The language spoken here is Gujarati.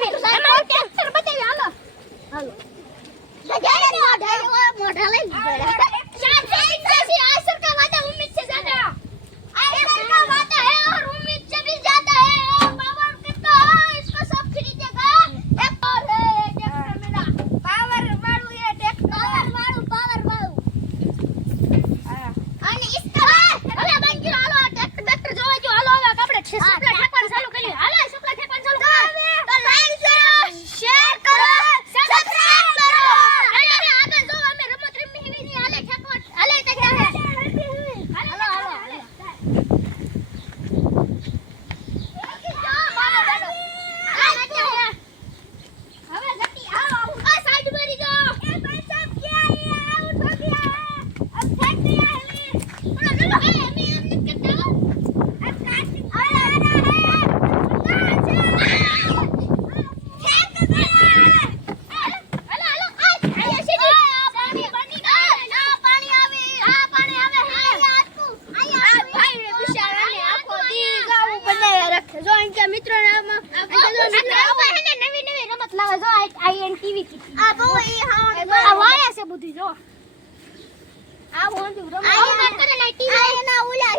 来嘛！મિત્રો નવી નવી રમત લાવે. જો એ હા વાયા છે બધી જો. આ બોંધુ રમત આ માર ના ઓલા